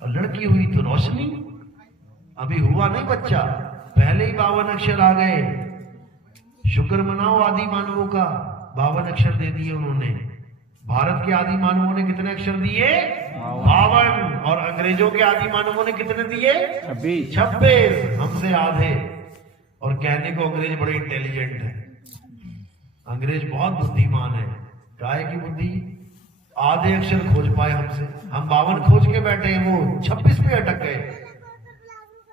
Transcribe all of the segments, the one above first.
और लड़की हुई तो रोशनी। अभी हुआ नहीं बच्चा, पहले ही 52 अक्षर आ गए। शुक्र मनाओ आदि मानवों का, 52 अक्षर दे दिए उन्होंने। भारत के आदि मानवों ने कितने अक्षर दिए? 52। और अंग्रेजों के आदि मानवों ने कितने दिए? 26। हमसे आधे। और कहने को अंग्रेज बड़े इंटेलिजेंट है, अंग्रेज बहुत बुद्धिमान है। काहे की बुद्धि? आधे अक्षर खोज पाए हमसे, हम 52 खोज के बैठे हैं, वो 26 पे अटक गए।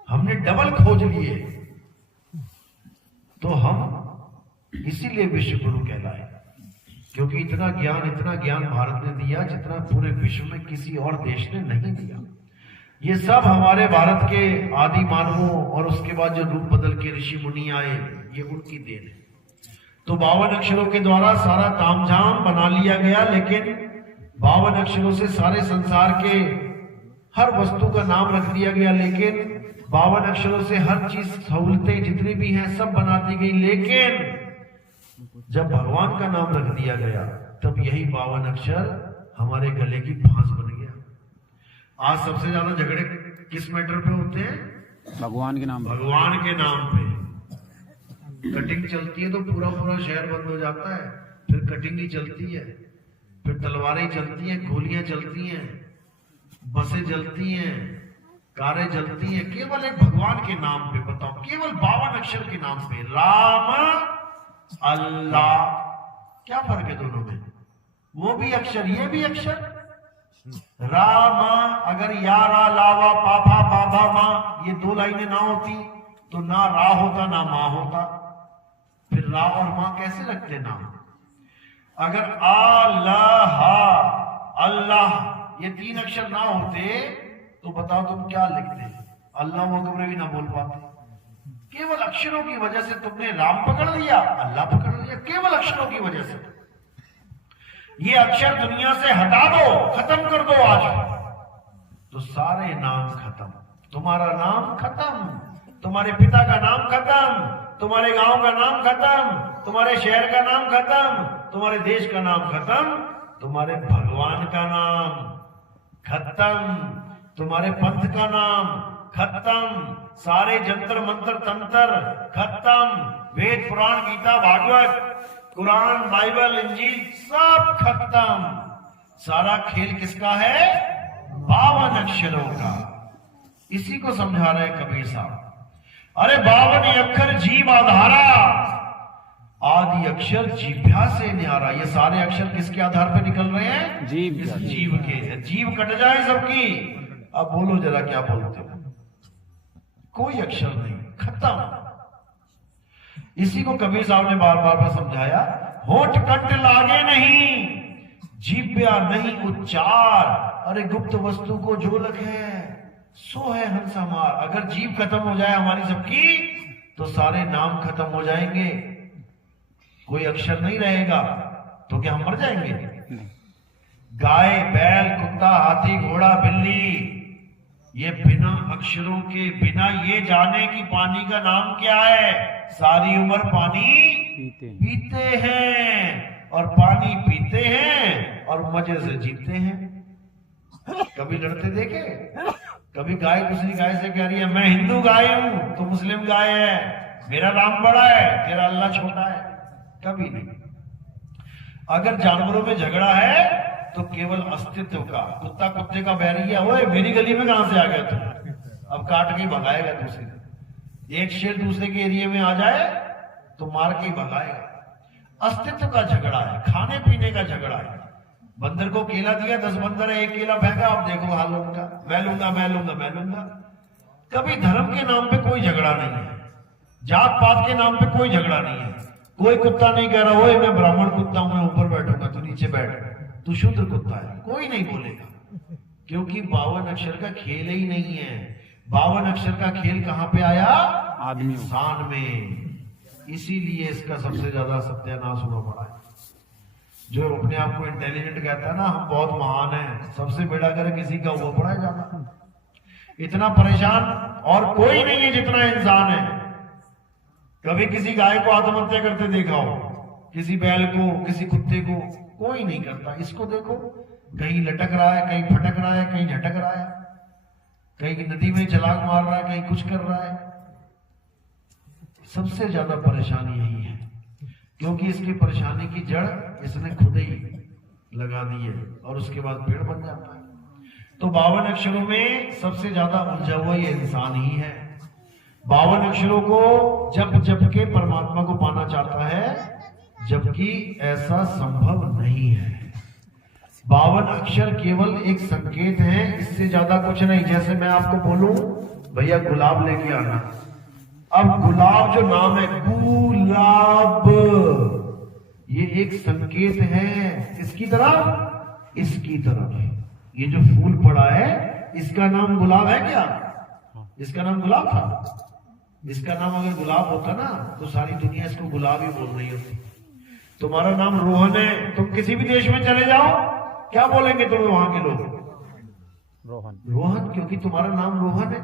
हमने डबल खोज लिए। तो हम इसीलिए विश्व गुरु कहलाए, क्योंकि इतना ज्ञान भारत ने दिया जितना पूरे विश्व में किसी और देश ने नहीं दिया। ये सब हमारे भारत के आदि मानवों और उसके बाद जो रूप बदल के ऋषि मुनि आए, ये उनकी देन है। तो 52 अक्षरों के द्वारा सारा तामझाम बना लिया गया, लेकिन 52 अक्षरों से सारे संसार के हर वस्तु का नाम रख दिया गया। लेकिन 52 अक्षरों से हर चीज, सहूलतें जितनी भी हैं सब बना दी गई। लेकिन जब भगवान का नाम रख दिया गया, तब यही 52 अक्षर हमारे गले की फांस बन गया। आज सबसे ज्यादा झगड़े किस मैटर पे होते हैं? भगवान के नाम पे। भगवान के नाम पे कटिंग चलती है तो पूरा पूरा शहर बंद हो जाता है, फिर कटिंग ही चलती है, फिर तलवारें चलती हैं, गोलियां चलती हैं, बसें जलती हैं, कारें जलती हैं, केवल एक भगवान के नाम पे। बताओ, केवल 52 अक्षर के नाम पे। राम, अल्लाह, क्या फर्क है दोनों में? वो भी अक्षर, ये भी अक्षर। राम, अगर यारा लावा पापा बाबा माँ, ये 2 लाइनें ना होती तो ना रा होता ना माँ होता। फिर रा और माँ कैसे रखते नाम? अगर अल्लाह, अल्लाह, ये 3 अक्षर ना होते तो बताओ तुम क्या लिखते? अल्लाह अकबर भी ना बोल पाते। केवल अक्षरों की वजह से तुमने राम पकड़ लिया, अल्लाह पकड़ लिया, केवल अक्षरों की वजह से। ये अक्षर दुनिया से हटा दो, खत्म कर दो आज, तो सारे नाम खत्म। तुम्हारा नाम खत्म, तुम्हारे पिता का नाम खत्म, तुम्हारे गांव का नाम खत्म, तुम्हारे शहर का नाम खत्म, तुम्हारे देश का नाम खत्म, तुम्हारे भगवान का नाम खत्म, तुम्हारे पंथ का नाम खत्म, सारे जंतर मंत्र तंत्र खत्म, वेद पुराण गीता भागवत कुरान बाइबल इंजील सब खत्म। सारा खेल किसका है? 52 अक्षरों का। इसी को समझा रहे कबीर साहब। अरे 52 अक्षर जीव आधारा, आदि अक्षर जीभ्या से न्यारा। ये सारे अक्षर किसके आधार पर निकल रहे हैं? जीव। इस जीव के। जीव कट जाए सबकी। अब बोलो जरा क्या बोलते हो? कोई अक्षर नहीं, खत्म। इसी को कबीर साहब ने बार बार समझाया। होठ कंठ लागे नहीं, जीभ्या नहीं उच्चार। अरे गुप्त वस्तु को जो लगे सो है हंस हमार। अगर जीभ खत्म हो जाए हमारी सबकी, तो सारे नाम खत्म हो जाएंगे, कोई अक्षर नहीं रहेगा। तो क्या हम मर जाएंगे? गाय बैल कुत्ता हाथी घोड़ा बिल्ली, ये बिना अक्षरों के, बिना ये जाने कि पानी का नाम क्या है, सारी उम्र पानी पीते हैं और पानी पीते हैं और मजे से जीते हैं। कभी लड़ते देखे? कभी गाय दूसरी गाय से कह रही है मैं हिंदू गाय हूं, तो मुस्लिम गाय है, मेरा राम बड़ा है, तेरा अल्लाह छोटा है? कभी नहीं। अगर जानवरों में झगड़ा है तो केवल अस्तित्व का। कुत्ता कुत्ते का बैरी है, ओए मेरी गली में कहां से आ गया तुम? अब काट के ही भगाएगा दूसरे। एक शेर दूसरे के एरिया में आ जाए तो मार के ही भगाएगा। अस्तित्व का झगड़ा है, खाने पीने का झगड़ा है। बंदर को केला दिया, 10 बंदर है, एक केला फेंका, अब देखो हाल उनका, मैं लूंगा मैं लूंगा मैं लूंगा। कभी धर्म के नाम पे कोई झगड़ा नहीं है, जात पात के नाम पे कोई झगड़ा नहीं है। कोई कुत्ता नहीं कह रहा ओए मैं ब्राह्मण कुत्ता हूं, मैं ऊपर बैठूंगा तू नीचे बैठ, तू शुद्ध कुत्ता है, कोई नहीं बोलेगा। क्योंकि 52 अक्षर का खेल ही नहीं है। 52 अक्षर का खेल कहां पे आया? आदमी इंसान में। इसीलिए इसका सबसे ज्यादा सत्यानाश हुआ पड़ा है। जो अपने आप को इंटेलिजेंट कहता है ना, हम बहुत महान हैं, सबसे बेड़ा करे किसी का हुआ पड़ा है ज्यादा। इतना परेशान और कोई नहीं है जितना इंसान है। कभी किसी गाय को आत्महत्या करते देखा हो? किसी बैल को, किसी कुत्ते को? कोई नहीं करता। इसको देखो, कहीं लटक रहा है, कहीं फटक रहा है, कहीं झटक रहा है। कहीं नदी में छलांग मार रहा है, कहीं कुछ कर रहा है। सबसे ज्यादा परेशानी यही है, क्योंकि इसकी परेशानी की जड़ इसने खुद ही लगा दी है और उसके बाद पेड़ बन जाता है। तो 52 अक्षरों में सबसे ज्यादा उलझा हुआ ये इंसान ही है। 52 अक्षरों को जप जप के परमात्मा को पाना चाहता है, जबकि ऐसा संभव नहीं है। 52 अक्षर केवल एक संकेत है, इससे ज्यादा कुछ नहीं। जैसे मैं आपको बोलूं भैया गुलाब लेके आना, अब गुलाब जो नाम है गुलाब, ये एक संकेत है किसकी तरफ? इसकी तरफ। ये जो फूल पड़ा है इसका नाम गुलाब है क्या? इसका नाम गुलाब था? इसका नाम अगर गुलाब होता ना तो सारी दुनिया इसको गुलाब ही बोल रही होती। तुम्हारा नाम रोहन है, तुम किसी भी देश में चले जाओ, क्या बोलेंगे तुम्हें वहां के लोग? रोहन। रोहन, क्योंकि तुम्हारा नाम रोहन है।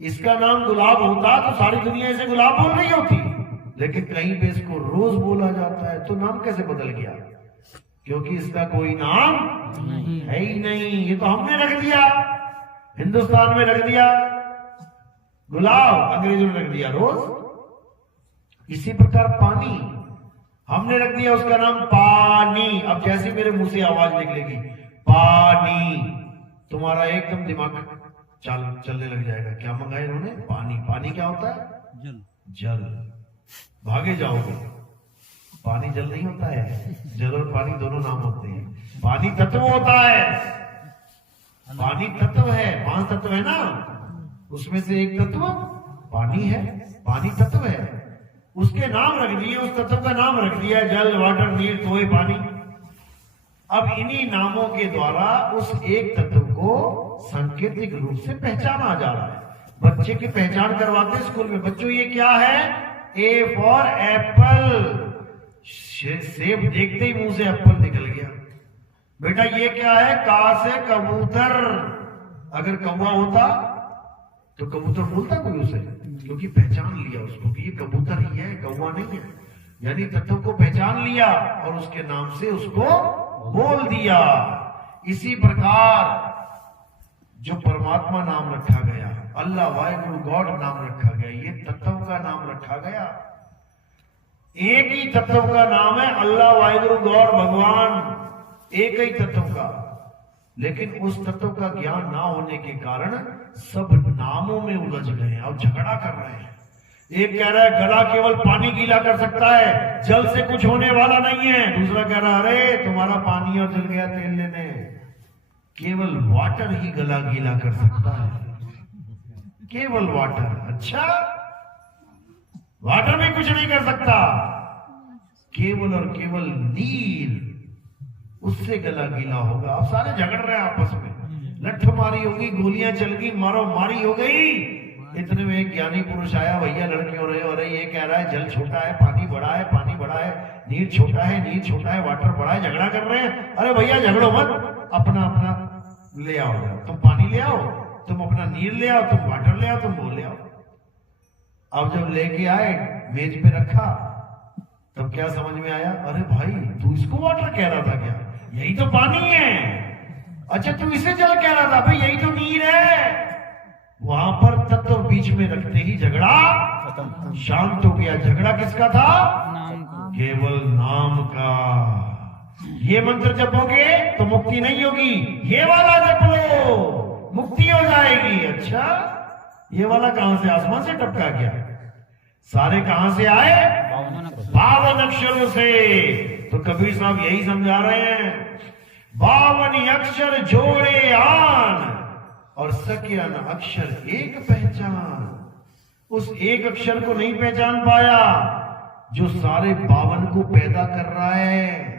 इसका नाम गुलाब होता तो सारी दुनिया इसे गुलाब बोल रही होती, लेकिन कहीं पे इसको रोज बोला जाता है। तो नाम कैसे बदल गया? क्योंकि इसका कोई नाम है ही नहीं। ये तो हमने रख दिया, हिंदुस्तान में रख दिया गुलाब, अंग्रेजों ने रख दिया रोज। इसी प्रकार पानी हमने रख दिया उसका नाम पानी। अब जैसे मेरे मुंह से आवाज निकलेगी पानी, तुम्हारा एकदम दिमाग चलने लग जाएगा। क्या मंगाया इन्होंने? पानी। पानी क्या होता है? जल। जल। भागे जाओगे। पानी जल नहीं होता है, जल और पानी दोनों नाम होते हैं। पानी तत्व होता है, पानी तत्व है, 5 तत्व है ना, उसमें से एक तत्व पानी है। पानी तत्व है, उसके नाम रख दिए, उस तत्व का नाम रख दिया जल, वाटर, नीर, तोय, पानी। अब इन्हीं नामों के द्वारा उस एक तत्व को सांकेतिक रूप से पहचाना जा रहा है। बच्चे की पहचान करवाते हैं स्कूल में, बच्चों ये क्या है? A for Apple. सेब देखते ही मुंह से एप्पल निकल गया। बेटा ये क्या है? का से कबूतर। अगर कौवा होता तो कबूतर बोलता कोई उसे? क्योंकि पहचान लिया उसको कि ये कबूतर ही है, कौवा नहीं है। यानी तत्व को पहचान लिया और उसके नाम से उसको बोल दिया। इसी प्रकार जो परमात्मा नाम रखा गया, अल्लाह वाहिगुरु गॉड नाम रखा गया, ये तत्व का नाम रखा गया। एक ही तत्व का नाम है अल्लाह वाहिगुरु गॉड, भगवान, एक ही तत्व का। लेकिन उस तत्व का ज्ञान ना होने के कारण सब नामों में उलझ गए और झगड़ा कर रहे हैं। एक कह रहा है गला केवल पानी गीला कर सकता है, जल से कुछ होने वाला नहीं है। दूसरा कह रहा है अरे तुम्हारा पानी और जल गया तेल लेने, केवल वाटर ही गला गीला कर सकता है, केवल वाटर। अच्छा, वाटर में कुछ नहीं कर सकता, केवल और केवल नीर, उससे गला गीला होगा। अब सारे झगड़ रहे हैं आपस में, लठ मारी होगी, गोलियां चल गई, मारो मारी हो गई। इतने में एक ज्ञानी पुरुष आया, भैया लड़ क्यों रहे हो? अरे ये कह रहा है जल छोटा है, पानी बड़ा है, पानी बड़ा है, नीर छोटा है, नीर छोटा है, वाटर बड़ा है, झगड़ा कर रहे हैं। अरे भैया झगड़ो मत, अपना अपना ले आओ, तुम पानी ले आओ, तुम अपना नीर ले आओ, तुम वाटर ले आओ, तुम वो ले आओ। अब जब लेके आए मेज पे रखा, तब क्या समझ में आया? अरे भाई तू इसको वाटर कह रहा था क्या? यही तो पानी है। अच्छा तू इसे जल कह रहा था? भाई यही तो नीर है। वहां पर तत्व बीच में रखते ही झगड़ा शांत हो गया। झगड़ा किसका था? केवल नाम का। ये मंत्र जपोगे तो मुक्ति नहीं होगी, ये वाला जप लो मुक्ति हो जाएगी। अच्छा, ये वाला कहां से? आसमान से टपका गया? सारे कहां से आए? 52 अक्षरों से। तो कबीर साहब यही समझा रहे हैं, 52 अक्षर जोड़े आन और सकियन अक्षर एक पहचान। उस एक अक्षर को नहीं पहचान पाया जो सारे 52 को पैदा कर रहा है,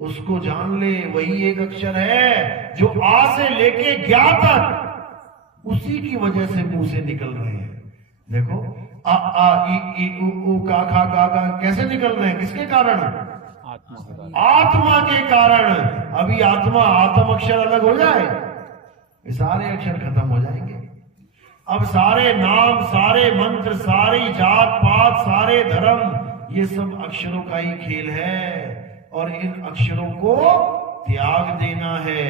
उसको जान ले। वही एक अक्षर है जो आ से लेके ज्ञा तक उसी की वजह से मुंह से निकल रहे हैं। देखो आ आ ई उ का खा गा कैसे निकल रहे हैं? किसके कारण? आत्मा के कारण। अभी आत्मा आत्म अक्षर अलग हो जाए, सारे अक्षर खत्म हो जाएंगे। अब सारे नाम, सारे मंत्र, सारी जात पात, सारे धर्म, ये सब अक्षरों का ही खेल है और इन अक्षरों को त्याग देना है।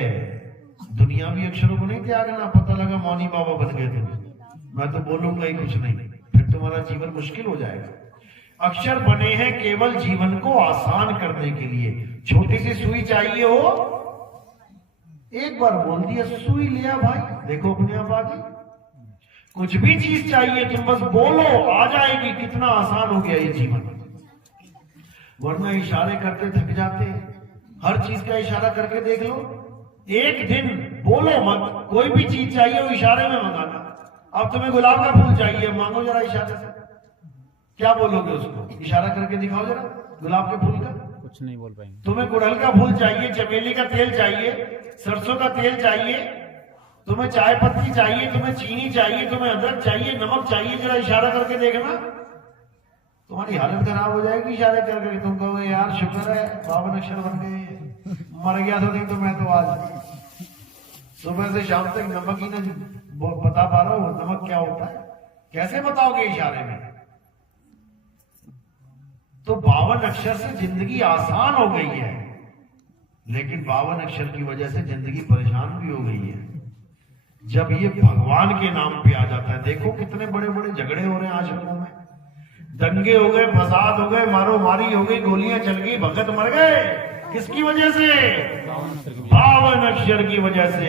दुनियावी अक्षरों को नहीं त्यागना। पता लगा मौनी बाबा बन गए तो मैं तो बोलूंगा ही कुछ नहीं, फिर तुम्हारा जीवन मुश्किल हो जाएगा। अक्षर बने हैं केवल जीवन को आसान करने के लिए। छोटी सी सुई चाहिए हो, एक बार बोल दिया सुई लिया भाई, देखो अपने आप आ गई। कुछ भी चीज चाहिए तुम बस बोलो, आ जाएगी। कितना आसान हो गया ये जीवन। वरना इशारे करते थक जाते हैं। हर चीज का इशारा करके देख लो। एक दिन बोलो मत, कोई भी चीज चाहिए वो इशारे में मंगाना। अब तुम्हें गुलाब का फूल चाहिए, मांगो जरा इशारे से। क्या बोलोगे उसको? इशारा करके दिखाओ जरा गुलाब के फूल का। कुछ नहीं बोल पाएंगे। तुम्हें गुड़हल का फूल चाहिए, चमेली का तेल चाहिए, सरसों का तेल चाहिए, तुम्हें चाय पत्ती चाहिए, तुम्हें चीनी चाहिए, तुम्हें अदरक चाहिए, नमक चाहिए, जरा इशारा करके देखना। तुम्हारी हालत खराब हो जाएगी इशारे करके। तुम कहोगे यार शुक्र है 52 अक्षर बन गए, मर गया था नहीं तो मैं तो आज सुबह से शाम तक नमक ही ना बता पा रहा हूं नमक क्या होता है। कैसे बताओगे इशारे में? तो 52 अक्षर से जिंदगी आसान हो गई है, लेकिन 52 अक्षर की वजह से जिंदगी परेशान भी हो गई है। जब ये भगवान के नाम पे आ जाता है, देखो कितने बड़े बड़े झगड़े हो रहे हैं आश्रमों में, दंगे हो गए, फसाद हो गए, मारो मारी हो गई, गोलियां चल गई, भगत मर गए। किसकी वजह से? 52 अक्षर की वजह से।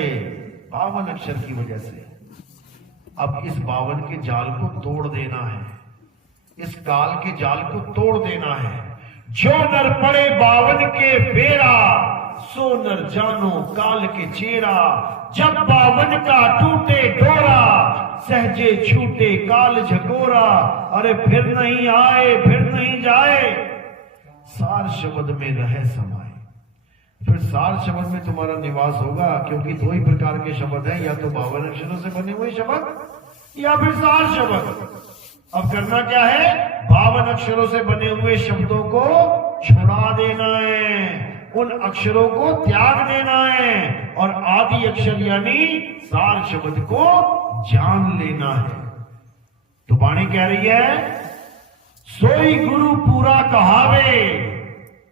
52 अक्षर की वजह से। अब इस 52 के जाल को तोड़ देना है, इस काल के जाल को तोड़ देना है। जो नर पड़े 52 के बेरा, सो नर जानो काल के चेरा। जब 52 का टूटे डोरा, सहजे छूटे काल झकोरा। अरे फिर नहीं आए फिर नहीं जाए, सार शब्द में रहे समाए। फिर सार शब्द में तुम्हारा निवास होगा, क्योंकि दो ही प्रकार के शब्द हैं, या तो 52 अक्षरों से बने हुए शब्द या फिर सार शब्द। अब करना क्या है? 52 अक्षरों से बने हुए शब्दों को छुड़ा देना है, उन अक्षरों को त्याग देना है और आदि अक्षर यानी सार शब्द को जान लेना है। तो वाणी कह रही है, सोई गुरु पूरा कहावे,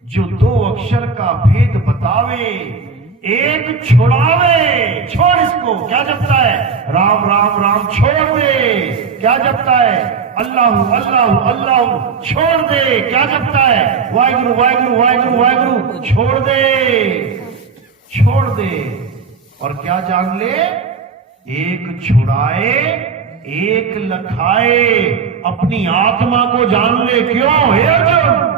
जो 2 अक्षर का भेद बतावे। एक छुड़ावे, छोड़ इसको, क्या जपता है? राम राम राम, छोड़ दे, क्या जपता है? अल्लाह अल्लाह अल्लाह, छोड़ दे, क्या जपता है? वाहिगुरु वाहिगुरु वाहिगुरु वाहिगुरु, छोड़ दे, छोड़ दे। और क्या जान ले? एक छुड़ाए एक लखाए। अपनी आत्मा को जान ले। क्यों? हे अर्जुन,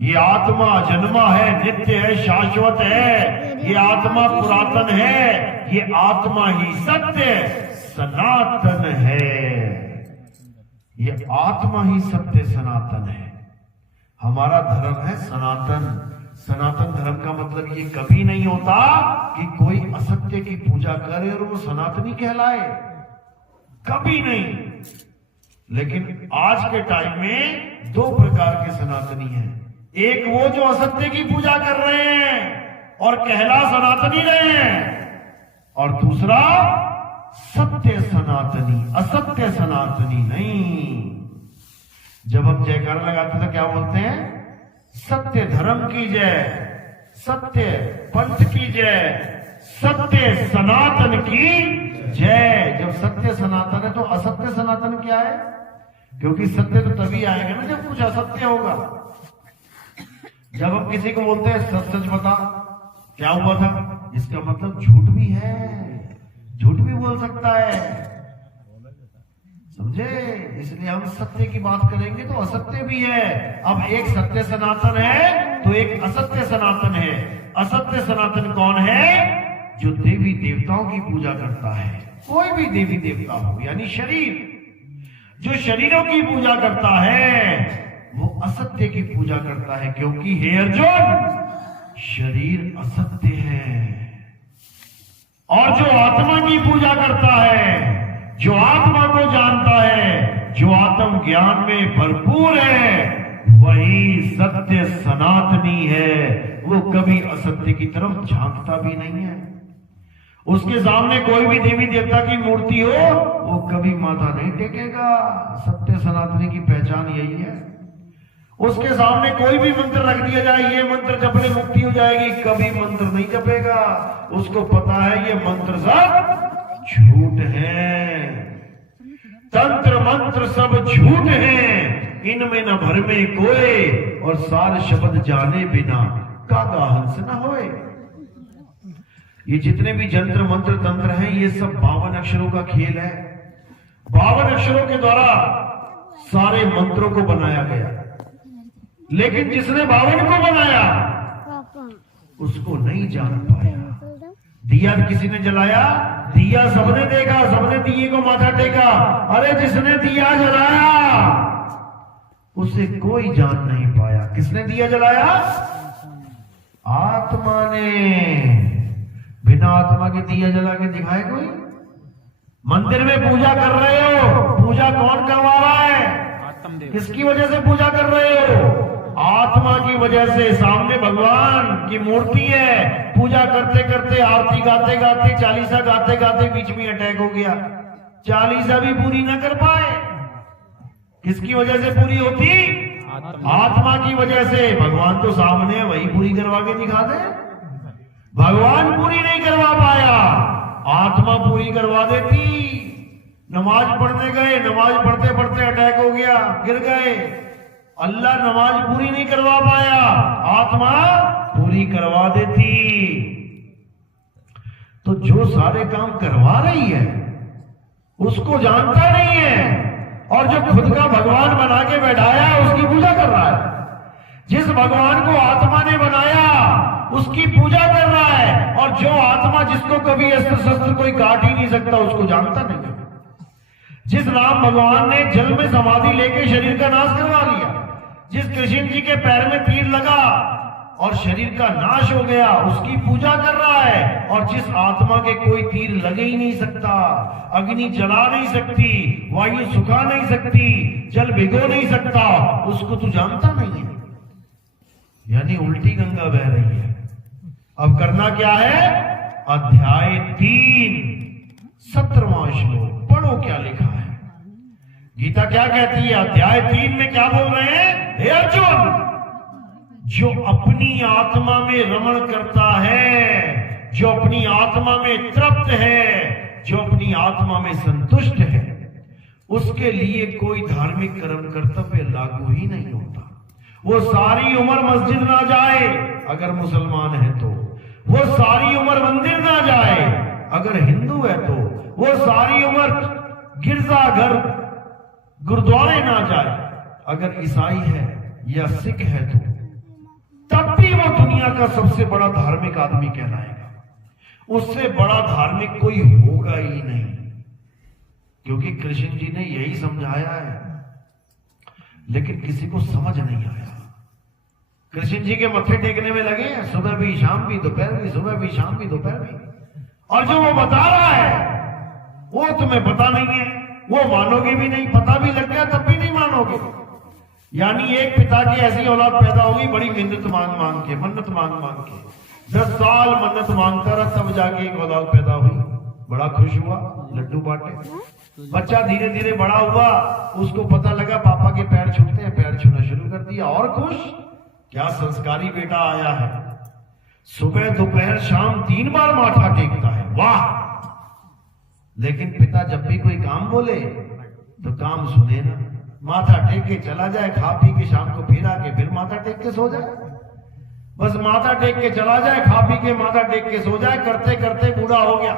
ये आत्मा जन्मा है, नित्य है, शाश्वत है। ये आत्मा पुरातन है, ये आत्मा ही सत्य सनातन है। ये आत्मा ही सत्य सनातन है। हमारा धर्म है सनातन। सनातन धर्म का मतलब ये कभी नहीं होता कि कोई असत्य की पूजा करे और वो सनातनी कहलाए, कभी नहीं। लेकिन आज के टाइम में 2 प्रकार के सनातनी हैं। एक वो जो असत्य की पूजा कर रहे हैं और कहला सनातनी रहे हैं, और दूसरा सत्य सनातनी, असत्य सनातनी नहीं। जब हम जयकारा लगाते तो क्या बोलते हैं? सत्य धर्म की जय, सत्य पंथ की जय, सत्य सनातन की जय। जब सत्य सनातन है तो असत्य सनातन क्या है? क्योंकि सत्य तो तभी आएगा ना जब कुछ असत्य होगा। जब हम किसी को बोलते हैं सच सच बता क्या हुआ था, इसका मतलब झूठ भी है, झूठ भी बोल सकता है, समझे? इसलिए हम सत्य की बात करेंगे तो असत्य भी है। अब एक सत्य सनातन है तो एक असत्य सनातन है। असत्य सनातन कौन है? जो देवी देवताओं की पूजा करता है। कोई भी देवी देवता हो, यानी शरीर, जो शरीरों की पूजा करता है वो असत्य की पूजा करता है। क्योंकि हे अर्जुन, शरीर असत्य है। और जो आत्मा की पूजा करता है, जो आत्मा को जानता है, जो आत्म ज्ञान में भरपूर है, वही सत्य सनातनी है। वो कभी असत्य की तरफ झांकता भी नहीं है। उसके सामने कोई भी देवी देवता की मूर्ति हो, वो कभी माथा नहीं टेकेगा। सत्य सनातनी की पहचान यही है। उसके सामने कोई भी मंत्र रख दिया जाए, ये मंत्र जपने मुक्ति हो जाएगी, कभी मंत्र नहीं जपेगा। उसको पता है ये मंत्र सब झूठ है, तंत्र मंत्र सब झूठ है, इनमें न भर में कोई, और सार शब्द जाने बिना कागा हंस न होए। ये जितने भी जंत्र मंत्र तंत्र हैं, ये सब 52 अक्षरों का खेल है। 52 अक्षरों के द्वारा सारे मंत्रों को बनाया गया, लेकिन जिसने 52 को बनाया उसको नहीं जान पाया। दिया किसी ने जलाया, दिया सबने देखा, सबने दिए को माथा टेका, अरे जिसने दिया जलाया उसे कोई जान नहीं पाया। किसने दिया जलाया? आत्मा ने। बिना आत्मा के दिया जला के दिखाए कोई? मंदिर में पूजा कर रहे हो, पूजा कौन करवा रहा है? आत्मदेव। किसकी वजह से पूजा कर रहे हो? आत्मा की वजह से। सामने भगवान की मूर्ति है, पूजा करते करते, आरती गाते गाते, चालीसा गाते गाते बीच में अटैक हो गया, चालीसा भी पूरी न कर पाए। किसकी वजह से पूरी होती? आत्मा की वजह से। भगवान तो सामने है, वही पूरी करवा के दिखा दे। भगवान पूरी नहीं करवा पाया, आत्मा पूरी करवा देती। नमाज पढ़ने गए, नमाज पढ़ते पढ़ते अटैक हो गया, गिर गए। अल्लाह नमाज पूरी नहीं करवा पाया, आत्मा पूरी करवा देती। तो जो सारे काम करवा रही है उसको जानता नहीं है, और जो खुद का भगवान बना के बैठाया है उसकी पूजा कर रहा है। जिस भगवान को आत्मा ने बनाया उसकी पूजा कर रहा है, और जो आत्मा जिसको कभी अस्त्र शस्त्र कोई काट ही नहीं सकता उसको जानता नहीं है। जिस राम भगवान ने जल में समाधि लेके शरीर का नाश करवा लिया, जिस कृष्ण जी के पैर में तीर लगा और शरीर का नाश हो गया, उसकी पूजा कर रहा है। और जिस आत्मा के कोई तीर लगे ही नहीं सकता, अग्नि जला नहीं सकती, वायु सुखा नहीं सकती, जल भिगो नहीं सकता, उसको तू जानता नहीं है। यानी उल्टी गंगा बह रही है। अब करना क्या है? अध्याय 3 17वां श्लोक पढ़ो, क्या लिखा है। गीता क्या कहती है? अध्याय 3 में क्या बोल रहे हैं? हे अर्जुन, जो अपनी आत्मा में रमण करता है, जो अपनी आत्मा में तृप्त है, जो अपनी आत्मा में संतुष्ट है, उसके लिए कोई धार्मिक कर्म कर्तव्य लागू ही नहीं होता। वो सारी उम्र मस्जिद ना जाए अगर मुसलमान है तो, वो सारी उम्र मंदिर ना जाए अगर हिंदू है तो, वो सारी उम्र गिरजाघर गुरुद्वारे ना जाए अगर ईसाई है या सिख है तो, तब भी वो दुनिया का सबसे बड़ा धार्मिक आदमी कहलाएगा। उससे बड़ा धार्मिक कोई होगा ही नहीं, क्योंकि कृष्ण जी ने यही समझाया है, लेकिन किसी को समझ नहीं आया। कृष्ण जी के मत्थे टेकने में लगे हैं, सुबह भी शाम भी दोपहर भी, सुबह भी शाम भी दोपहर भी, और जो वो बता रहा है वो तुम्हें पता नहीं है, वो मानोगे भी नहीं, पता भी लग गया तब भी नहीं मानोगे। यानी एक पिता की ऐसी औलाद पैदा होगी, बड़ी मिन्नत मांग मांग के, मन्नत मांग मांग के, 10 साल मन्नत मांगता रहा, तब जाके एक औलाद पैदा हुई। बड़ा खुश हुआ, लड्डू बांटे। बच्चा धीरे धीरे बड़ा हुआ, उसको पता लगा पापा के पैर छूते हैं, पैर छूना शुरू कर दिया, और खुश, क्या संस्कारी बेटा आया है। सुबह दोपहर शाम 3 बार माथा टेकता है, वाह। लेकिन पिता जब भी कोई काम बोले तो काम सुने ना, माथा टेक के चला जाए, खा पी के शाम को फिर आके फिर माथा टेक के सो जाए। बस माथा टेक के चला जाए, खा पी के माथा टेक के सो जाए, करते करते बूढ़ा हो गया।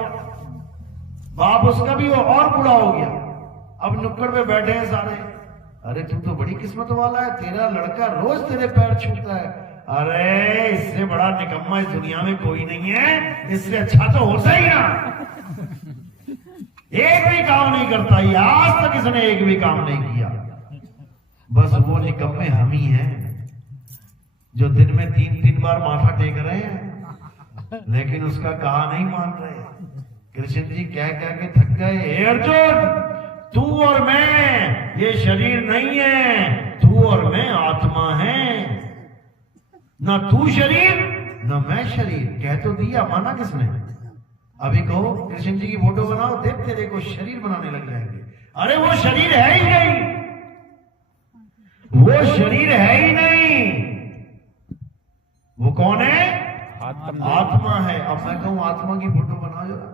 बाप उसका भी वो और बूढ़ा हो गया। अब नुक्कड़ पे बैठे हैं सारे, अरे तू तो बड़ी किस्मत वाला है, तेरा लड़का रोज तेरे पैर छूता है। अरे इससे बड़ा निकम्मा इस दुनिया में कोई नहीं है, इससे अच्छा तो होता ही ना। एक भी काम नहीं करता, ये आज तक इसने एक भी काम नहीं किया। बस वो निकम्मे हम ही हैं जो दिन में 3-3 बार माथा टेक रहे हैं, लेकिन उसका कहा नहीं मान रहे। कृष्ण जी कह कह के थक गए, हे अर्जुन, तू और मैं ये शरीर नहीं है, तू और मैं आत्मा है। ना तू शरीर ना मैं शरीर, कह तो दिया, माना किसने? अभी कहो कृष्ण जी की फोटो बनाओ, देख तेरे को शरीर बनाने लग जाएंगे। अरे वो शरीर है ही नहीं, वो शरीर है ही नहीं। वो कौन है? आत्मा है। अब मैं कहूं आत्मा की फोटो बनाओ जरा,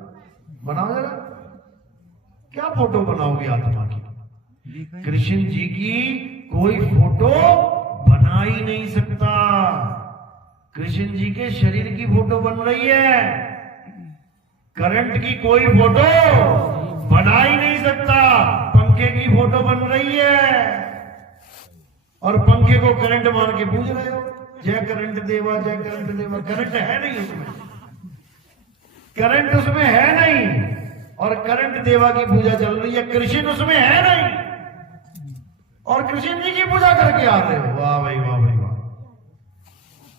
बनाओ जरा। क्या फोटो बनाओगे आत्मा की? कृष्ण जी की कोई फोटो बना ही नहीं सकता। कृष्ण जी के शरीर की फोटो बन रही है, करंट की कोई फोटो बना ही नहीं सकता। पंखे की फोटो बन रही है और पंखे को करंट मान के पूज रहे हो, जय करंट देवा, जय करंट देवा। करंट है नहीं उसमें, करंट उसमें है नहीं, और करंट देवा की पूजा चल रही है। कृष्ण उसमें है नहीं और कृष्ण जी की पूजा करके आ रहे हो। वाह भाई वाह भाई वाह।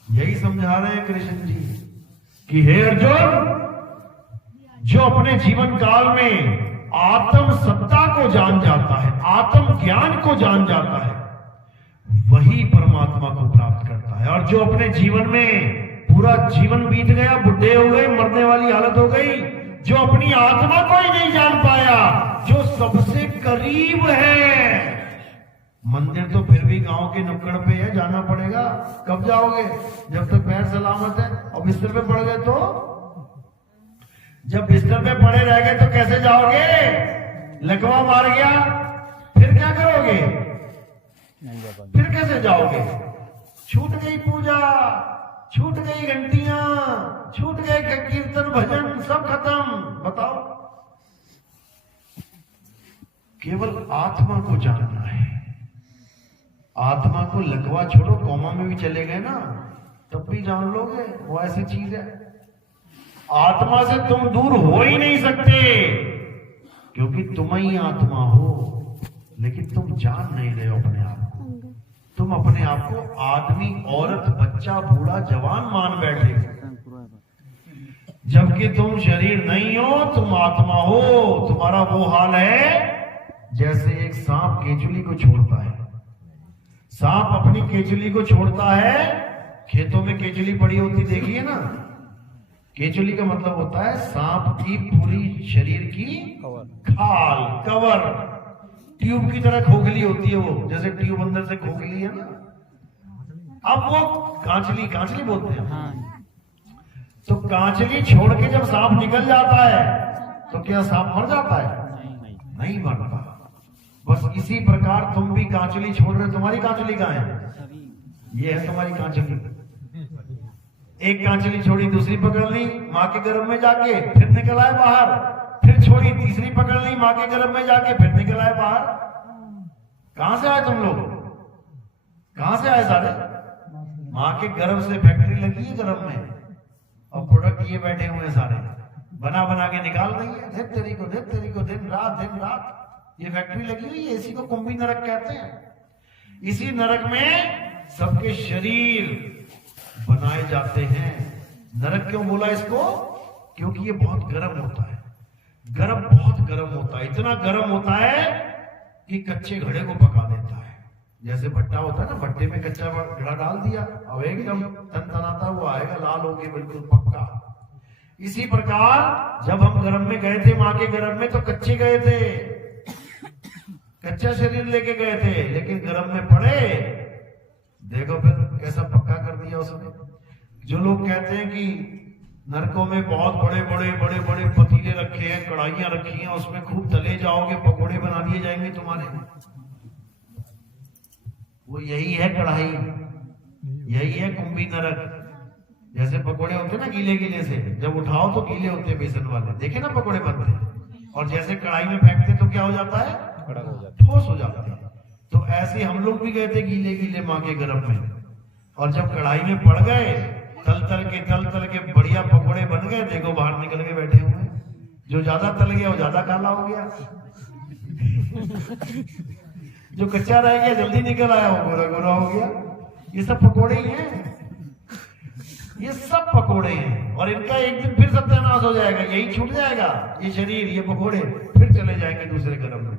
यही समझा रहे हैं कृष्ण जी कि हे अर्जुन, जो अपने जीवन काल में आत्म सत्ता को जान जाता है, आत्म ज्ञान को जान जाता है, वही परमात्मा को प्राप्त करता है। और जो अपने जीवन में पूरा जीवन बीत गया, बुढ़े हो गए, मरने वाली हालत हो गई, जो अपनी आत्मा को ही नहीं जान पाया, जो सबसे करीब है। मंदिर तो फिर भी गांव के नुक्कड़ पे है, जाना पड़ेगा। कब जाओगे? जब तक पैर सलामत है। और बिस्तर पे पड़ गए तो? जब बिस्तर पे पड़े रह गए तो कैसे जाओगे? लकवा मार गया, फिर क्या करोगे? फिर कैसे जाओगे? छूट गई पूजा, छूट गई घंटियां, छूट गए कीर्तन भजन, सब खत्म। बताओ, केवल आत्मा को जानना है। आत्मा को लकवा छोड़ो, कोमा में भी चले गए ना तब भी जान लोगे, वो ऐसी चीज है। आत्मा से तुम दूर हो ही नहीं सकते, क्योंकि तुम ही आत्मा हो, लेकिन तुम जान नहीं रहे हो अपने आप को। तुम अपने आप को आदमी, औरत, बच्चा, बूढ़ा, जवान मान बैठे हो, जबकि तुम शरीर नहीं हो, तुम आत्मा हो। तुम्हारा वो हाल है जैसे एक सांप केचुली को छोड़ता है। सांप अपनी केचुली को छोड़ता है, खेतों में केचुली पड़ी होती देखिए ना। केचुली का मतलब होता है सांप की पूरी शरीर की खाल, कवर, ट्यूब की तरह खोखली होती है वो, जैसे ट्यूब अंदर से खोखली है ना। अब वो कांचली, कांचली बोलते हैं। तो कांचली छोड़ के जब सांप निकल जाता है तो क्या सांप मर जाता है? नहीं मरता। बस इसी प्रकार तुम भी कांचली छोड़ रहे हो। तुम्हारी कांचली कहाँ है? ये है तुम्हारी कांचली। एक कांचली छोड़ी, दूसरी पकड़ ली, माँ के गर्भ में जाके फिर निकल आए बाहर, फिर छोड़ी, तीसरी पकड़ ली, माँ के गर्भ में जाके फिर निकल आए बाहर। कहां से आए तुम लोग? कहां से आए सारे? माँ के गर्भ से फैक्ट्री लगी है गर्भ में, और प्रोडक्ट ये बैठे हुए सारे बना बना के निकाल रही है। दिन तेरी को, दिन तेरी को, दिन रात ये फैक्ट्री लगी हुई है। इसी को कुंभी नरक कहते हैं। इसी नरक में सबके शरीर बनाए जाते हैं। नरक क्यों बोला इसको? क्योंकि ये बहुत गर्म होता है। गर्म, बहुत गर्म होता है। इतना गर्म होता है कि कच्चे घड़े को पका देता है। जैसे भट्टा होता है ना, भट्टे में कच्चा घड़ा डाल दिया, अब एकदम तनतनाता हुआ आएगा, लाल होके बिल्कुल पक्का। इसी प्रकार जब हम गर्भ में गए थे, माँ के गर्भ में, तो कच्चे गए थे, कच्चा शरीर लेके गए थे, लेकिन गर्भ में पड़े, देखो फिर कैसा पक्का कर दिया उसने। जो लोग कहते हैं कि नरकों में बहुत बड़े बड़े बड़े बड़े पतीले रखे हैं, कढ़ाइयां रखी हैं, उसमें खूब तले जाओगे, पकोड़े बना दिए जाएंगे तुम्हारे, वो यही है कढ़ाई, यही है कुंभी नरक। जैसे पकोड़े होते ना गीले गीले से, जब उठाओ तो गीले होते हैं बेसन वाले, देखे ना पकोड़े बनते हैं, और जैसे कढ़ाई में फेंकते तो क्या हो जाता है? ठोस हो जाते हैं। तो ऐसे हम लोग भी गए थे गीले गीले माँ के गर्भ में, और जब कढ़ाई में पड़ गए, तल तल के बढ़िया पकोड़े बन गए, देखो बाहर निकल के बैठे हुए। जो ज्यादा तल गया वो ज्यादा काला हो गया, जो कच्चा रह गया जल्दी निकल आया वो गोरा गोरा हो गया। ये सब पकोड़े ही हैं, ये सब पकोड़े हैं, और इनका एक दिन फिर सत्यानाश हो जाएगा, यही छूट जाएगा, ये शरीर, ये पकोड़े फिर चले जाएंगे दूसरे कर्म में।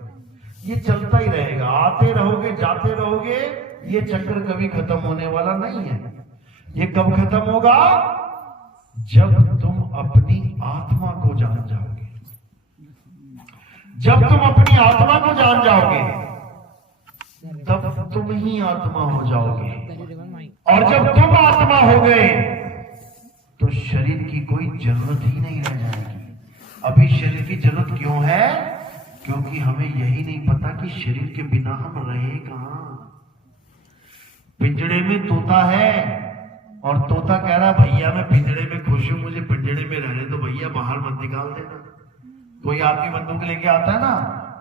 ये चलता ही रहेगा, आते रहोगे जाते रहोगे, ये चक्र कभी खत्म होने वाला नहीं है। ये कब खत्म होगा? जब तुम अपनी आत्मा को जान जाओगे। जब तुम अपनी आत्मा को जान जाओगे तब तुम तुम ही आत्मा हो जाओगे। और जब तुम आत्मा हो गए तो शरीर की कोई जरूरत ही नहीं रह जाएगी। अभी शरीर की जरूरत क्यों है? क्योंकि हमें यही नहीं पता कि शरीर के बिना हम रहे कहां। पिंजड़े में तोता है और तोता कह रहा भैया मैं पिंजड़े में खुश हूं, मुझे पिंजड़े में रहने तो भैया बाहर मत निकाल देना। कोई आदमी बंदूक लेके आता है ना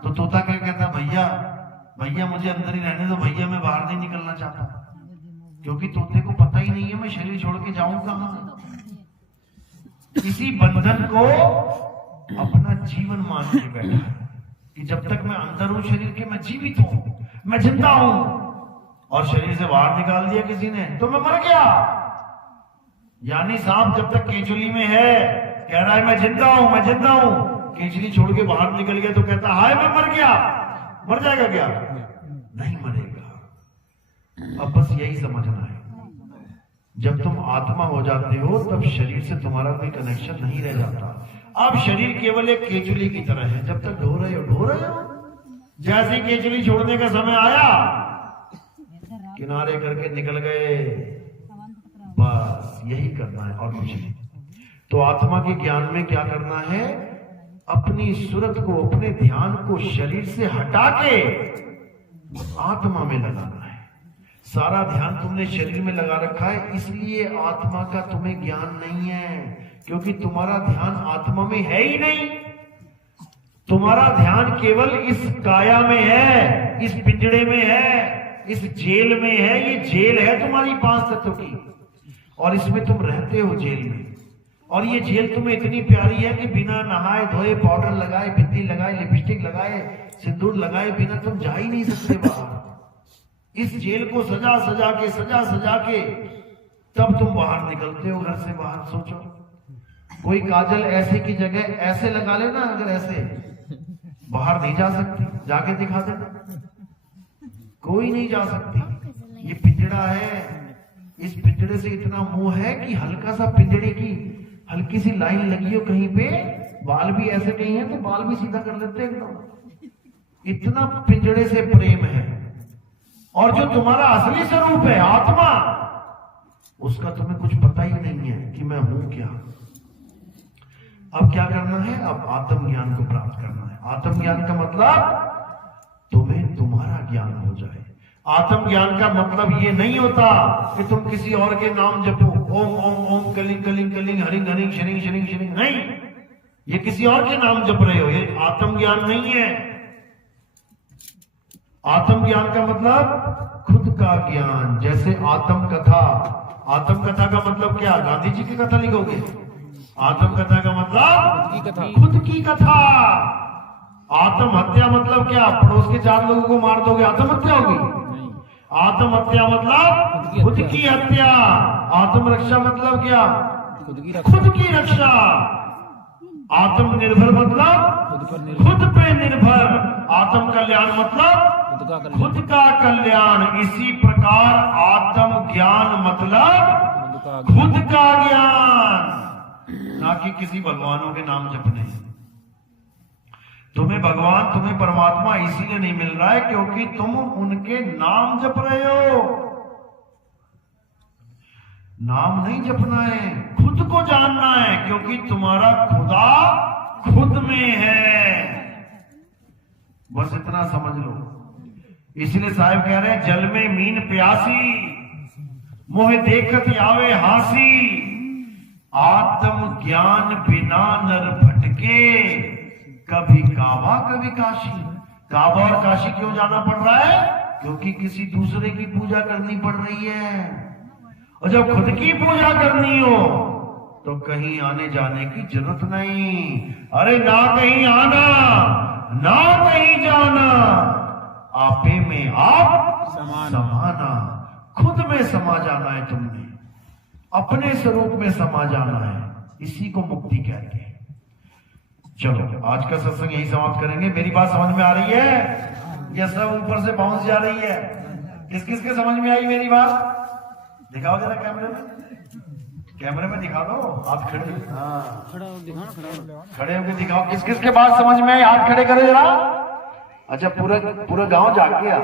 तो तोता क्या कहता है, भैया भैया मुझे अंदर ही रहने दो भैया, मैं बाहर नहीं निकलना चाहता। क्योंकि तोते को पता ही नहीं है मैं शरीर छोड़ के जाऊं कहां। इसी बंधन को अपना जीवन मान के बैठा है कि जब तक मैं अंदर हूं शरीर के, मैं जीवित हूं, मैं जिंदा हूं। और शरीर से बाहर निकाल दिया किसी ने तो मैं मर गया। यानी सांप जब तक केचुली में है कह रहा है मैं जिंदा हूं, मैं जिंदा हूं। केचुली छोड़ के बाहर निकल गया तो कहता हाय मैं मर गया। मर जाएगा क्या? नहीं मरेगा। अब बस यही समझना है, जब तुम आत्मा हो जाते हो तब शरीर से तुम्हारा कोई कनेक्शन नहीं रह जाता। अब शरीर केवल एक केचुली की तरह है, जब तक ढो रहे हो। जैसे ही केचुली छोड़ने का समय आया किनारे करके निकल गए। बस यही करना है और कुछ नहीं। तो आत्मा के ज्ञान में क्या करना है? अपनी सूरत को, अपने ध्यान को शरीर से हटा के आत्मा में लगाना है। सारा ध्यान तुमने शरीर में लगा रखा है, इसलिए आत्मा का तुम्हें ज्ञान नहीं है, क्योंकि तुम्हारा ध्यान आत्मा में है ही नहीं। तुम्हारा ध्यान केवल इस काया में है, इस पिंजड़े में है, इस जेल में है। ये जेल है तुम्हारी 5 तत्व की और इसमें तुम रहते हो जेल में। और ये जेल तुम्हें इतनी प्यारी है कि बिना नहाए धोए, पाउडर लगाए, बिंदी लगाए, लिपस्टिक लगाए, सिंदूर लगाए बिना तुम जा ही नहीं सकते बाहर। इस जेल को सजा सजा के तब तुम बाहर निकलते हो घर से बाहर। सोचो कोई काजल ऐसे की जगह ऐसे लगा लेना, अगर ऐसे बाहर नहीं जा सकती, जाके दिखा देना, कोई नहीं जा सकती। ये पिंजड़ा है, इस पिंजड़े से इतना मोह है कि हल्का सा पिंजड़े की हल्की सी लाइन लगी हो कहीं पे, बाल भी ऐसे कहीं है तो बाल भी सीधा कर लेते एकदम। इतना पिंजड़े से प्रेम है। और जो तुम्हारा असली स्वरूप है आत्मा, उसका तुम्हें कुछ पता ही नहीं है कि मैं हूं क्या। अब क्या करना है? अब आत्म ज्ञान को प्राप्त करना है। आत्म ज्ञान का मतलब तुम्हें तुम्हारा ज्ञान हो जाए। आत्म ज्ञान का मतलब ये नहीं होता कि तुम किसी और के नाम जपो, Om Om Om Kalinga Kalinga Kalinga hurrying hurrying sharing sharing sharing, नहीं, ये किसी और के नाम जप रहे हो, ये आत्म ज्ञान नहीं है। आत्म ज्ञान का मतलब खुद का ज्ञान। जैसे आत्म कथा, आत्म कथा का मतलब क्या? गांधी जी की कथा लिखोगे? आत्म कथा का मतलब खुद की कथा। आत्महत्या मतलब क्या? पड़ोस के 4 लोगों को मार दोगे, आत्महत्या होगी? आत्महत्या मतलब खुद की हत्या। आत्मरक्षा मतलब क्या? खुद की रक्षा। आत्मनिर्भर मतलब खुद पे निर्भर। आत्म कल्याण मतलब खुद का कल्याण। इसी प्रकार आत्म ज्ञान मतलब खुद का ज्ञान, ना कि किसी भगवानों के नाम जपने। तुम्हें भगवान, तुम्हें परमात्मा इसीलिए नहीं मिल रहा है क्योंकि तुम उनके नाम जप रहे हो। नाम नहीं जपना है, खुद को जानना है, क्योंकि तुम्हारा खुदा खुद में है। बस इतना समझ लो। इसलिए साहब कह रहे हैं, जल में मीन प्यासी, मोह देखत आवे हासी, आत्म ज्ञान बिना नर भटके, कभी काबा कभी काशी। काबा और काशी क्यों जाना पड़ रहा है? क्योंकि किसी दूसरे की पूजा करनी पड़ रही है। और जब खुद की पूजा करनी हो तो कहीं आने जाने की जरूरत नहीं। अरे ना कहीं आना ना कहीं जाना, आपे में आप समाना। खुद में समा जाना है तुमने, अपने स्वरूप में समा जाना है। इसी को मुक्ति कहते हैं। चलो आज का सत्संग यही समाप्त करेंगे। मेरी बात समझ में आ रही है या सब ऊपर से बाउंस जा रही है? किस किस के समझ में आई मेरी बात? दिखाओ जरा कैमरे में, कैमरे में दिखा दो। हाथ खड़े, हाँ खड़े होकर दिखाओ। किस किस के बात समझ में आई? हाथ खड़े करो जरा। अच्छा, पूरा पूरा गांव जाग गया।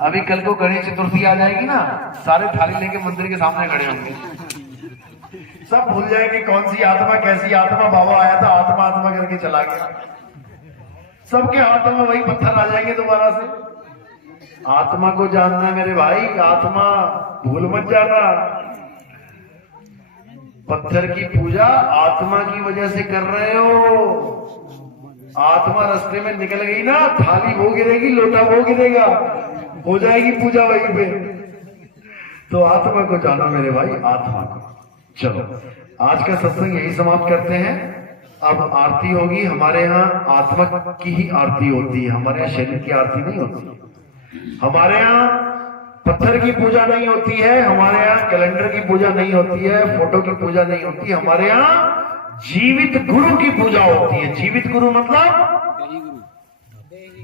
अभी कल को गणेश चतुर्थी आ जाएगी ना, सारे थाली लेके मंदिर के सामने खड़े होंगे, सब भूल जाएंगे कौन सी आत्मा कैसी आत्मा, बाबा आया था आत्मा आत्मा करके चला गया। सबके हाथों में वही पत्थर आ जाएंगे दोबारा से। आत्मा को जानना मेरे भाई, आत्मा भूल मत जाना। पत्थर की पूजा आत्मा की वजह से कर रहे हो। आत्मा रास्ते में निकल गई ना, थाली वो गिरेगी, लोटा वो गिरेगा, हो जाएगी पूजा वहीं पे। तो आत्मा को जानो मेरे भाई, आत्मा को। चलो, आज का सत्संग यही समाप्त करते हैं। अब आरती होगी। हमारे यहाँ आत्मा की ही आरती होती है, हमारे यहाँ शरीर की आरती नहीं होती। हमारे यहाँ पत्थर की पूजा नहीं होती है, हमारे यहाँ कैलेंडर की पूजा नहीं होती है, फोटो की पूजा नहीं होती है। हमारे यहाँ जीवित गुरु की पूजा होती है। जीवित गुरु मतलब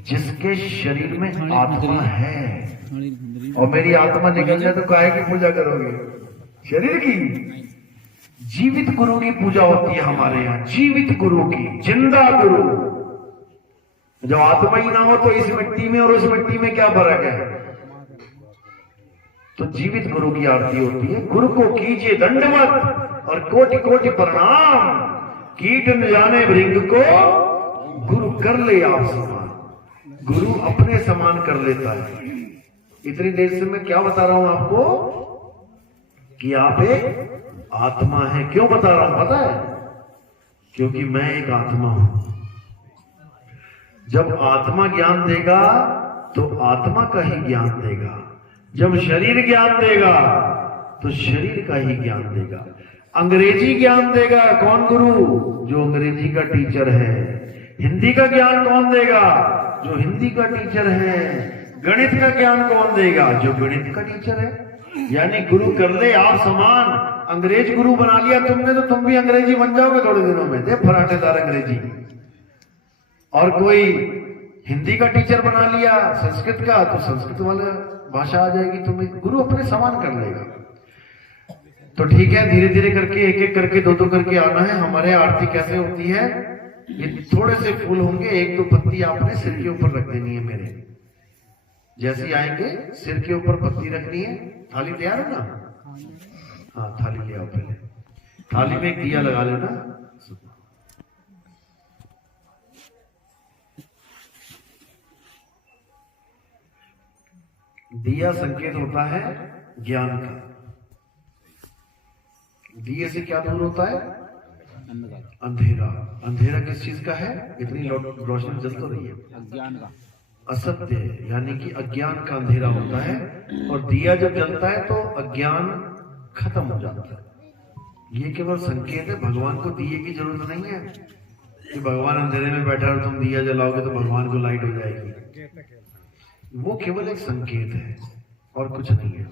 जिसके शरीर में आत्मा है। और मेरी आत्मा निकल जाए तो काहे की पूजा करोगे? शरीर की। जीवित गुरु की पूजा होती है हमारे यहाँ, जीवित गुरु की, जिंदा गुरु। जब आत्मा ही ना हो तो इस मिट्टी में और उस मिट्टी में क्या फर्क है? तो जीवित गुरु की आरती होती है। गुरु को कीजिए दंडवत और कोटि कोटि प्रणाम, कीट न जाने भृंग को गुरु कर ले आप समान। गुरु अपने समान कर लेता है। इतनी देर से मैं क्या बता रहा हूं आपको कि आप एक आत्मा है। क्यों बता रहा हूं पता है? क्योंकि मैं एक आत्मा हूं। जब आत्मा ज्ञान देगा तो आत्मा का ही ज्ञान देगा। जब शरीर ज्ञान देगा तो शरीर का ही ज्ञान देगा। अंग्रेजी ज्ञान देगा कौन? गुरु, जो अंग्रेजी का टीचर है। हिंदी का ज्ञान कौन देगा? जो हिंदी का टीचर है। गणित का ज्ञान कौन देगा? जो गणित का टीचर है। यानी गुरु कर ले आप समान। अंग्रेज गुरु बना लिया तुमने तो तुम भी अंग्रेजी बन जाओगे थोड़े दिनों में। दे फराटेदार अंग्रेजी। और कोई हिंदी का टीचर बना लिया संस्कृत का, तो संस्कृत वाला भाषा आ जाएगी तुम्हें। गुरु अपने समान कर लेगा। तो ठीक है, धीरे धीरे करके एक एक करके दो दो करके आना है। हमारे आरती कैसे होती है? ये थोड़े से फूल होंगे, एक दो पत्ती आपने सिर के ऊपर रख देनी है। मेरे जैसे आएंगे सिर के ऊपर पत्ती रखनी है। थाली तैयार है ना? हाँ, थाली ले आओ। पहले थाली में एक दिया लगा लेना। दिया संकेत होता है ज्ञान का। दिए से क्या दूर होता है? अंधेरा। अंधेरा किस चीज का है? इतनी रोशनी जल तो रही है। अज्ञान का। असत्य यानी कि अज्ञान का अंधेरा होता है। और दिया जब जलता है तो अज्ञान खत्म हो जाता है। ये केवल संकेत है। भगवान को दिए की जरूरत नहीं है कि भगवान अंधेरे में बैठा और तुम दिया जलाओगे तो भगवान को लाइट हो जाएगी। वो केवल एक संकेत है और कुछ नहीं है।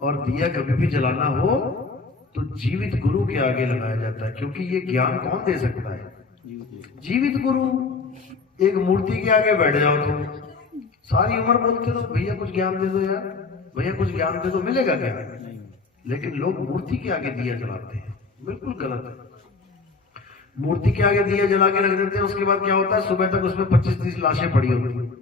और दिया कभी भी जलाना हो तो जीवित गुरु के आगे लगाया जाता है, क्योंकि ये ज्ञान कौन दे सकता है? जीवित गुरु। एक मूर्ति के आगे बैठ जाओ तुम, सारी उम्र बोलते हो भैया कुछ ज्ञान दे दो यार, भैया कुछ ज्ञान दे दो, मिलेगा क्या? लेकिन लोग मूर्ति के आगे दिया जलाते हैं। बिल्कुल गलत है। मूर्ति के आगे दिया जला के रख देते हैं, उसके बाद क्या होता है? सुबह तक उसमें 25-30 लाशें पड़ी होती हैं।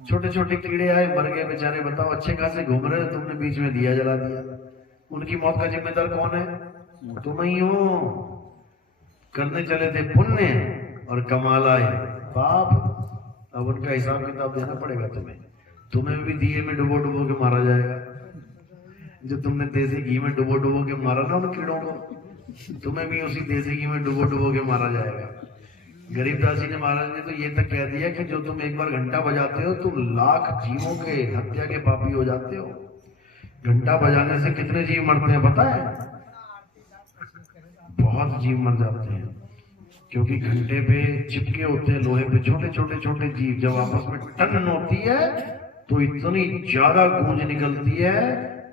छोटे छोटे कीड़े आए, मर गए बेचारे। बताओ, अच्छे खासे घूम रहे, तुमने बीच में दिया जला दिया। उनकी मौत का जिम्मेदार कौन है? तुम ही हो। करने चले थे पुण्य और कमाल आए पाप। अब उनका हिसाब किताब देना पड़ेगा तुम्हें। तुम्हें भी दिए में डुबो डुबो के मारा जाएगा। जो तुमने देसी घी में डुबो डुबो के मारा ना उन कीड़ों को, तुम्हें भी उसी देसी घी में डुबो डुबो के मारा जाएगा। गरीबदास जी ने महाराज ने तो ये तक कह दिया कि जो तुम एक बार घंटा बजाते हो तुम लाख जीवों के हत्या के पापी हो जाते हो। घंटा बजाने से कितने जीव मरते हैं पता है? बहुत जीव मर जाते हैं, क्योंकि घंटे पे चिपके होते हैं लोहे पे छोटे छोटे छोटे जीव। जब आपस में टन होती है तो इतनी ज्यादा गूंज निकलती है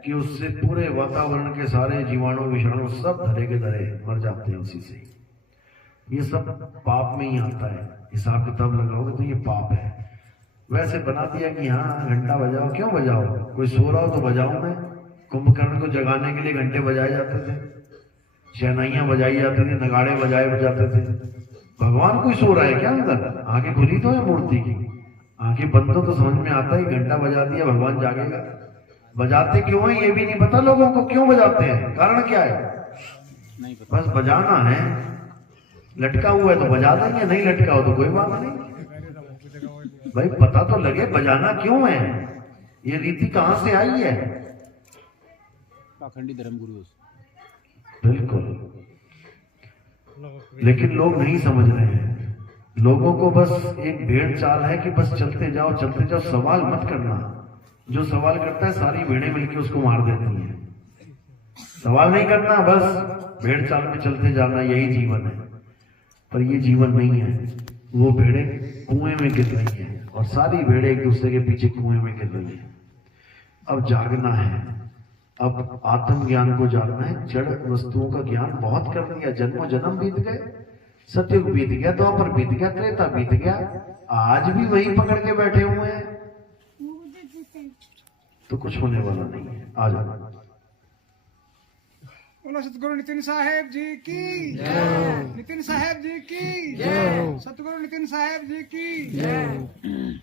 कि उससे पूरे वातावरण के सारे जीवाणु विषाणु सब धरे के धरे मर जाते हैं उसी से। ये सब पाप में ही आता है। हिसाब किताब लगाओगे तो ये पाप है। वैसे बना दिया कि हाँ घंटा बजाओ। क्यों बजाओ? कोई सो रहा हो तो बजाऊं मैं। कुंभकर्ण को जगाने के लिए घंटे बजाए जाते थे, शहनाइयां बजाई जाती थी, नगाड़े बजाए जाते थे। भगवान कोई सो रहा है क्या अंदर? आंखें खुली तो है मूर्ति की, आंखें बंद हो तो समझ में आता है घंटा बजा दिया भगवान जागेगा। बजाते क्यों है ये भी नहीं पता लोगों को, क्यों बजाते हैं, कारण क्या है? नहीं पता। बस बजाना है। लटका हुआ है तो बजा देंगे, नहीं लटका हो तो कोई बात नहीं। भाई पता तो लगे बजाना क्यों है, ये रीति कहां से आई है। पाखंडी धर्मगुरु। बिल्कुल, लेकिन लोग नहीं समझ रहे हैं। लोगों को बस एक भेड़ चाल है कि बस चलते जाओ चलते जाओ, सवाल मत करना। जो सवाल करता है सारी भेड़ें मिलकर उसको मार देती हैं। सवाल नहीं करना, बस भेड़ चाल में चलते जाना, यही जीवन है। पर ये जीवन नहीं है। वो भेड़ें कुएं में गिर रही हैं और सारी भेड़ें एक दूसरे के पीछे कुएं में गिर रही हैं। अब जागना है, अब आत्म ज्ञान को जानना है। जड़ वस्तुओं का ज्ञान बहुत कर लिया, जन्मों जन्म बीत गए, सतयुग बीत गया, द्वापर बीत गया, त्रेता बीत गया, आज भी वही पकड़ के बैठे हुए हैं, तो कुछ होने वाला नहीं है। आ जाओ। बोलो सतगुरु नितिन साहेब जी की जय, नितिन साहेब जी की जय, सतगुरु नितिन साहेब जी की जय।